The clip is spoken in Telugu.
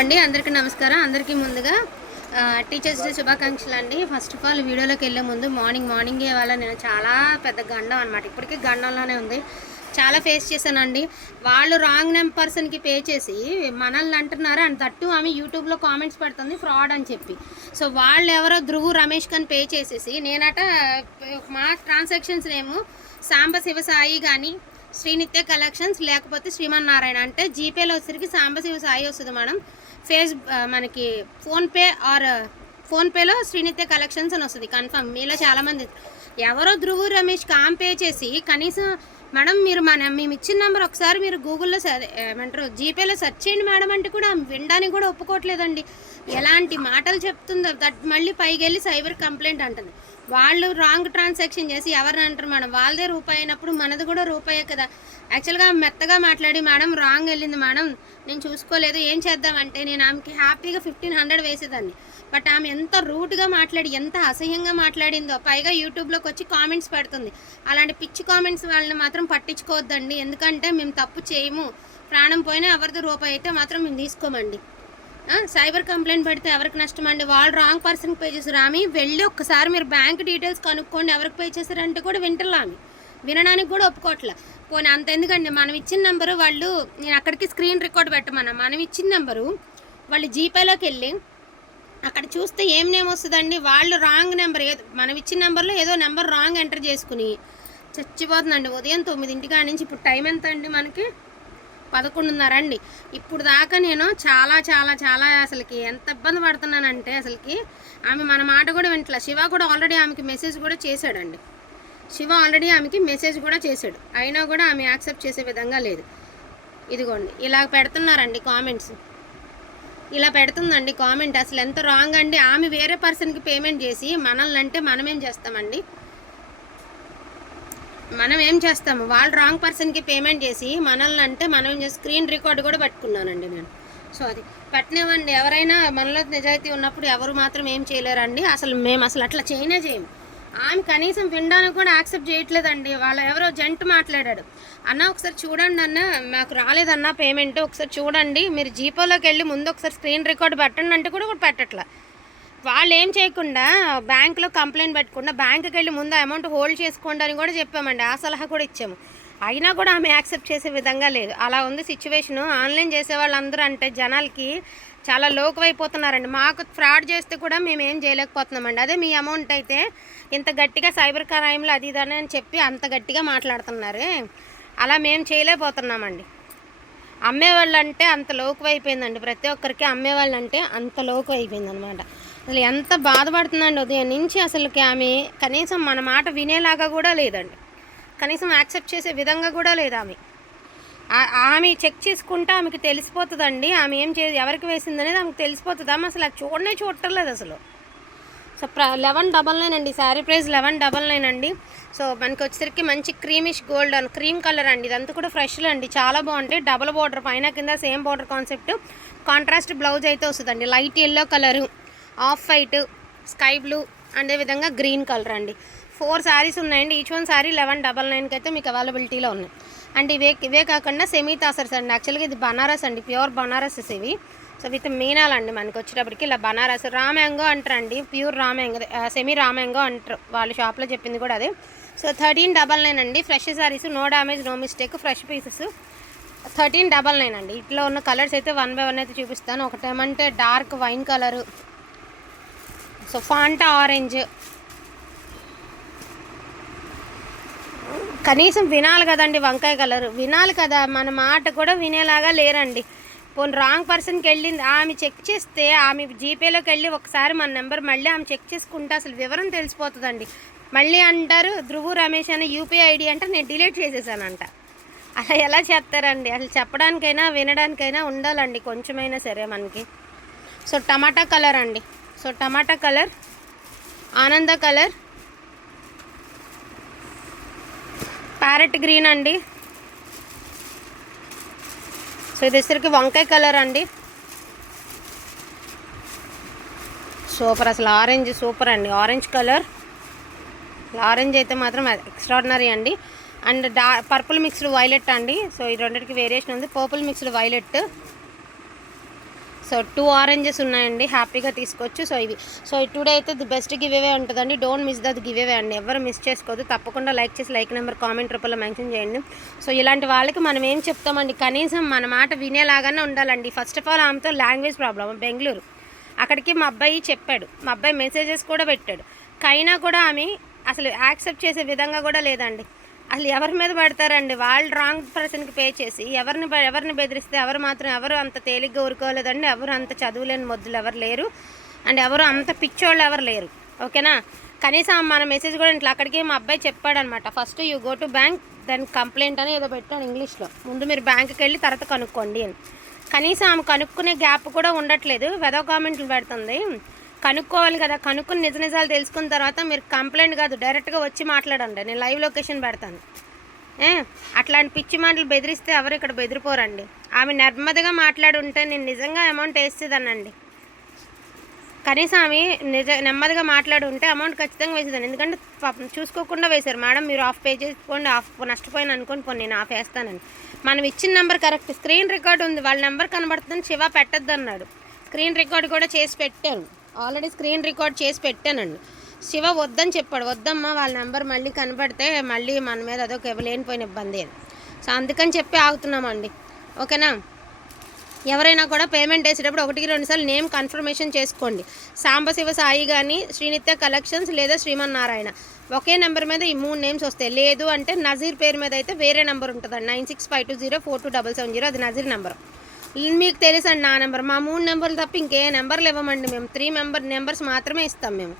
అండి అందరికీ నమస్కారం. అందరికీ ముందుగా టీచర్స్ డే శుభాకాంక్షలు అండి. ఫస్ట్ ఆఫ్ ఆల్ వీడియోలోకి వెళ్ళే ముందు మార్నింగ్ మార్నింగ్ వాళ్ళ నేను చాలా పెద్ద గండం అనమాట ఇప్పటికీ గండంలోనే ఉంది. చాలా ఫేస్ చేశానండి. వాళ్ళు రాంగ్ నెంబర్ పర్సన్కి పే చేసి మనల్ని అంటున్నారు. అండ్ తట్టు ఆమె యూట్యూబ్లో కామెంట్స్ పెడుతుంది ఫ్రాడ్ అని చెప్పి. సో వాళ్ళు ఎవరో ధ్రువు రమేష్ కని పే చేసేసి నేనట మా ట్రాన్సాక్షన్స్ నేము సాంబ శివసాయి కానీ శ్రీనిత్య కలెక్షన్స్ లేకపోతే శ్రీమన్నారాయణ. అంటే జీపేలో వచ్చరికి సాంబశివ సాయి వస్తుంది మేడం. ఫేస్ మనకి ఫోన్పే ఆర్ ఫోన్పేలో శ్రీనిత్య కలెక్షన్స్ అని వస్తుంది. కన్ఫర్మ్. మీలో చాలామంది ఎవరో ధ్రువు రమేష్ కాంపే పే చేసి కనీసం మేడం మీరు మన మేము ఇచ్చిన నెంబర్ ఒకసారి మీరు గూగుల్లో స- ఏమంటారు జీపేలో సెర్చ్ చేయండి మేడం అంటే కూడా వినడానికి కూడా ఒప్పుకోవట్లేదండి. ఎలాంటి మాటలు చెప్తుందో దట్ మళ్ళీ పైకి వెళ్ళి సైబర్ కంప్లైంట్ అంటుంది. వాళ్ళు రాంగ్ ట్రాన్సాక్షన్ చేసి ఎవరిని అంటారు మేడం? వాళ్ళదే రూపాయి అయినప్పుడు మనది కూడా రూపాయే కదా. యాక్చువల్గా మెత్తగా మాట్లాడి మేడం రాంగ్ వెళ్ళింది మేడం. నేను చూసుకోలేదు ఏం చేద్దామంటే నేను ఆమెకి హ్యాపీగా ఫిఫ్టీన్ హండ్రెడ్ వేసేదాన్ని. బట్ ఆమె ఎంత రూట్గా మాట్లాడి ఎంత అసహ్యంగా మాట్లాడిందో పైగా యూట్యూబ్లోకి వచ్చి కామెంట్స్ పెడుతుంది. అలాంటి పిచ్చి కామెంట్స్ వాళ్ళని మాత్రం పట్టించుకోవద్దండి. ఎందుకంటే మేము తప్పు చేయము. ప్రాణం పోయినా ఎవరిది రూపాయి అయితే మాత్రం మేము తీసుకోమండి. సైబర్ కంప్లైంట్ పెడితే ఎవరికి నష్టం అండి వాళ్ళు రాంగ్ పర్సన్కి పే చేశారు. ఆమె వెళ్ళి ఒక్కసారి మీరు బ్యాంక్ డీటెయిల్స్ కనుక్కోండి ఎవరికి పే చేశారంటే కూడా వింటలా ఆమె. వినడానికి కూడా ఒప్పుకోవట్లే పోనీ అంత ఎందుకండి? మనం ఇచ్చిన నెంబరు వాళ్ళు నేను అక్కడికి స్క్రీన్ రికార్డ్ పెట్టమన్నా? మనం ఇచ్చిన నెంబరు వాళ్ళు జీపేలోకి వెళ్ళి అక్కడ చూస్తే ఏం నేమ్ వస్తుందండి? వాళ్ళు రాంగ్ నెంబర్ ఏదో మనం ఇచ్చిన నెంబర్లో ఏదో నెంబర్ రాంగ్ ఎంటర్ చేసుకుని చచ్చిపోతుందండి. ఉదయం తొమ్మిదింటి కాడి నుంచి ఇప్పుడు టైం ఎంత అండి మనకి? పదకొండున్నర అండి. ఇప్పుడు దాకా నేను చాలా చాలా చాలా అసలుకి ఎంత ఇబ్బంది పడుతున్నానంటే అసలుకి ఆమె మన మాట కూడా వింటలే శివ కూడా ఆల్రెడీ ఆమెకి మెసేజ్ కూడా చేశాడండి. శివ ఆల్రెడీ ఆమెకి మెసేజ్ కూడా చేశాడు. అయినా కూడా ఆమె యాక్సెప్ట్ చేసే విధంగా లేదు. ఇదిగోండి ఇలా పెడుతున్నారండి కామెంట్స్ ఇలా పెడుతుందండి కామెంట్. అసలు ఎంత రాంగ్ అండి. ఆమె వేరే పర్సన్కి పేమెంట్ చేసి మనల్ని అంటే మనం ఏం చేస్తామండి? మనం ఏం చేస్తాము? వాళ్ళు రాంగ్ పర్సన్కి పేమెంట్ చేసి మనల్ని అంటే మనం ఏం చేస్తాం? స్క్రీన్ రికార్డ్ కూడా పట్టుకున్నానండి నేను. సో అది పెట్టనివ్వండి. ఎవరైనా మనలో నిజాయితీ ఉన్నప్పుడు ఎవరు మాత్రం ఏం చేయలేరండి. అసలు మేము అసలు అట్లా చేయనే చేయము. ఆమె కనీసం వినడానికి కూడా యాక్సెప్ట్ చేయట్లేదండి. వాళ్ళ ఎవరో జంట్ మాట్లాడాడు. అన్న ఒకసారి చూడండి అన్న మాకు రాలేదన్న పేమెంట్. ఒకసారి చూడండి. మీరు జీపోలోకి వెళ్ళి ముందు ఒకసారి స్క్రీన్ రికార్డ్ పెట్టండి అంటే కూడా కూడా పెట్టట్లా. వాళ్ళు ఏం చేయకుండా బ్యాంకులో కంప్లైంట్ పెట్టకుండా బ్యాంకుకి వెళ్ళి ముందు అమౌంట్ హోల్డ్ చేసుకోండి అని కూడా చెప్పామండి. ఆ సలహా కూడా ఇచ్చాము. అయినా కూడా ఆమె యాక్సెప్ట్ చేసే విధంగా లేదు. అలా ఉంది సిచ్యువేషను. ఆన్లైన్ చేసే వాళ్ళందరూ అంటే జనాలకి చాలా లోకు అయిపోతున్నారండి మాకు ఫ్రాడ్ చేస్తే కూడా మేము ఏం చేయలేకపోతున్నామండి. అదే మీ అమౌంట్ అయితే ఇంత గట్టిగా సైబర్ క్రైమ్లు అది ఇది అని చెప్పి అంత గట్టిగా మాట్లాడుతున్నారే. అలా మేము చేయలేకపోతున్నామండి. అమ్మేవాళ్ళంటే అంత లోకు అయిపోయిందండి ప్రతి ఒక్కరికి అమ్మేవాళ్ళు అంటే అంత లోకు అయిపోయిందనమాట అసలు ఎంత బాధపడుతుందండి ఉదయం నుంచి అసలుకి ఆమె కనీసం మన మాట వినేలాగా కూడా లేదండి. కనీసం యాక్సెప్ట్ చేసే విధంగా కూడా లేదు ఆమె. ఆమె చెక్ చేసుకుంటే ఆమెకు తెలిసిపోతుందండి. ఆమె ఏం చే ఎవరికి వేసింది అనేది ఆమెకు తెలిసిపోతుంది. ఆమె అసలు అది చూడనే చూడటలేదు అసలు. సో ప్ర లెవెన్ డబల్ నైన్ అండి. Sari price eleven double nine అండి. సో మనకి వచ్చేసరికి మంచి క్రీమిష్ గోల్డ్ అని క్రీమ్ కలర్ అండి. ఇదంతా కూడా ఫ్రెష్లో అండి. చాలా బాగుంటాయి. డబల్ బార్డర్ పైన కింద same border concept. Contrast blouse అయితే వస్తుందండి. Light yellow colour. Off white sky blue అదే విధంగా గ్రీన్ కలర్ అండి. ఫోర్ శారీస్ ఉన్నాయండి. Each one sari eleven double నైన్కి అయితే మీకు అవైలబిలిటీలో ఉన్నాయి. అండ్ ఇవే ఇవే కాకుండా సెమీ తాసర్స్ అండి. యాక్చువల్గా ఇది బనారస్ అండి. ప్యూర్ బనారసెస్ ఇవి. సో విత్ మీనాలండి మనకి వచ్చేటప్పటికి ఇలా బనారస్. రామ్యాంగో అంటారండి. Pure raw mango semi raw mango అంటారు. వాళ్ళ షాప్లో చెప్పింది కూడా అదే. సో థర్టీన్ డబల్ నైన్ అండి. Fresh saris no damage no mistake fresh pieces. Thirteen double nine అండి. ఇట్లా ఉన్న కలర్స్ అయితే వన్ బై వన్ అయితే చూపిస్తాను. ఒకటేమంటే dark wine colour. So Fanta orange. కనీసం వినాలి కదండి వంకాయ కలర్. వినాలి కదా మన మాట కూడా వినేలాగా లేరండి. పోనీ రాంగ్ పర్సన్కి వెళ్ళింది ఆమె చెక్ చేస్తే ఆమె జీపేలోకి వెళ్ళి ఒకసారి మన నెంబర్ మళ్ళీ ఆమె చెక్ చేసుకుంటే అసలు వివరం తెలిసిపోతుందండి. మళ్ళీ అంటారు ధ్రువు రమేష్ అనే యూపీఐ ఐడి అంటే నేను డిలీట్ చేసేసానంట. అలా ఎలా చేస్తారండి? అసలు చెప్పడానికైనా వినడానికైనా ఉండాలండి కొంచెమైనా సరే మనకి. సో టమాటా కలర్ అండి. సో టమాటా కలర్ ఆనంద కలర్ ప్యారెట్ గ్రీన్ అండి. సో ఇది ఇసరికి వంకాయ కలర్ అండి. సూపర్ అసలు ఆరెంజ్ సూపర్ అండి. Orange colour. ఆరెంజ్ అయితే మాత్రం ఎక్స్ట్రాడినరీ అండి. And the purple mixed violet అండి. సో ఈ రెండింటికి వేరియేషన్ ఉంది. Purple mixed violet. So two oranges ఉన్నాయండి హ్యాపీగా తీసుకోవచ్చు. సో ఇవి సో టుడే అయితే ది బెస్ట్ గివ్ అవే ఉంటుందండి. Don't miss that giveaway అండి. ఎవరు మిస్ చేసుకోవద్దు తప్పకుండా లైక్ చేసి లైక్ నెంబర్ కామెంట్ రూపంలో మెన్షన్ చేయండి. సో ఇలాంటి వాళ్ళకి మనం ఏం చెప్తామండి? కనీసం మన మాట వినేలాగానే ఉండాలండి. ఫస్ట్ ఆఫ్ ఆల్ ఆమెతో లాంగ్వేజ్ ప్రాబ్లమ్ బెంగళూరు. అక్కడికి మా అబ్బాయి చెప్పాడు. మా అబ్బాయి మెసేజెస్ కూడా పెట్టాడు. కైనా కూడా ఆమె అసలు యాక్సెప్ట్ చేసే విధంగా కూడా లేదండి. అసలు ఎవరి మీద పడతారండి? వాళ్ళు రాంగ్ పర్సన్కి పే చేసి ఎవరిని ఎవరిని బెదిరిస్తే ఎవరు మాత్రం ఎవరు అంత తేలిగ్గా ఊరుకోలేదండి. ఎవరు అంత చదువులేని మొద్దులు ఎవరు లేరు. అండ్ ఎవరు అంత పిచ్చోళ్ళు ఎవరు లేరు. ఓకేనా? కనీసం మన మెసేజ్ కూడా ఇట్లా అక్కడికి మా అబ్బాయి చెప్పాడనమాట. First you go to bank దాని కంప్లైంట్ అని ఏదో పెట్టాను ఇంగ్లీష్లో. ముందు మీరు బ్యాంక్కి వెళ్ళి తర్వాత కనుక్కోండి అని. కనీసం ఆమె కనుక్కునే గ్యాప్ కూడా ఉండట్లేదు. వెదో కామెంట్లు పెడుతుంది. కనుక్కోవాలి కదా. కనుక్కుని నిజ నిజాలు తెలుసుకున్న తర్వాత మీరు కంప్లైంట్ కాదు డైరెక్ట్గా వచ్చి మాట్లాడండి. నేను లైవ్ లొకేషన్ పెడతాను. ఏ? అట్లాంటి పిచ్చి మాటలు బెదిరిస్తే ఎవరు ఇక్కడ బెదిరిపోరండి? ఆమె నెమ్మదిగా మాట్లాడి ఉంటే నేను నిజంగా అమౌంట్ వేసేదానండి కనీసం ఆమె నిజ నెమ్మదిగా మాట్లాడి ఉంటే అమౌంట్ ఖచ్చితంగా వేసేదాన్ని. ఎందుకంటే పాపం చూసుకోకుండా వేశారు. మేడం మీరు ఆఫ్ పే చేసుకోండి ఆఫ్ నష్టపోయిన అనుకోని పోను నేను ఆఫ్ వేస్తానని. మనం ఇచ్చిన నెంబర్ కరెక్ట్ స్క్రీన్ రికార్డ్ ఉంది. వాళ్ళ నెంబర్ కనబడుతుంది శివ పెట్టద్దు అన్నాడు స్క్రీన్ రికార్డ్ కూడా చేసి పెట్టాను ఆల్రెడీ స్క్రీన్ రికార్డ్ చేసి పెట్టానండి. శివ వద్దని చెప్పాడు. వద్దమ్మా వాళ్ళ నెంబర్ మళ్ళీ కనబడితే మళ్ళీ మన మీద అదొక ఇవ్వలేనిపోయిన ఇబ్బంది అని సో అందుకని చెప్పి ఆగుతున్నామండి. ఓకేనా? ఎవరైనా కూడా పేమెంట్ వేసేటప్పుడు ఒకటికి రెండుసార్లు నేమ్ కన్ఫర్మేషన్ చేసుకోండి. సాంబశివ సాయి కానీ శ్రీనిత్య కలెక్షన్స్ లేదా శ్రీమన్నారాయణ. ఒకే నెంబర్ మీద ఈ మూడు నేమ్స్ వస్తాయి. లేదు అంటే నజీర్ పేరు మీద అయితే వేరే నెంబర్ ఉంటుందండి. Nine six five two zero four two double seven zero అది నజీర్ నెంబర్. మీకు తెలుసండి నా నెంబర్. మా మూడు నెంబర్లు తప్ప ఇంకే నెంబర్లు ఇవ్వమండి మేము. త్రీ మెంబర్ నెంబర్స్ మాత్రమే ఇస్తాం మేము.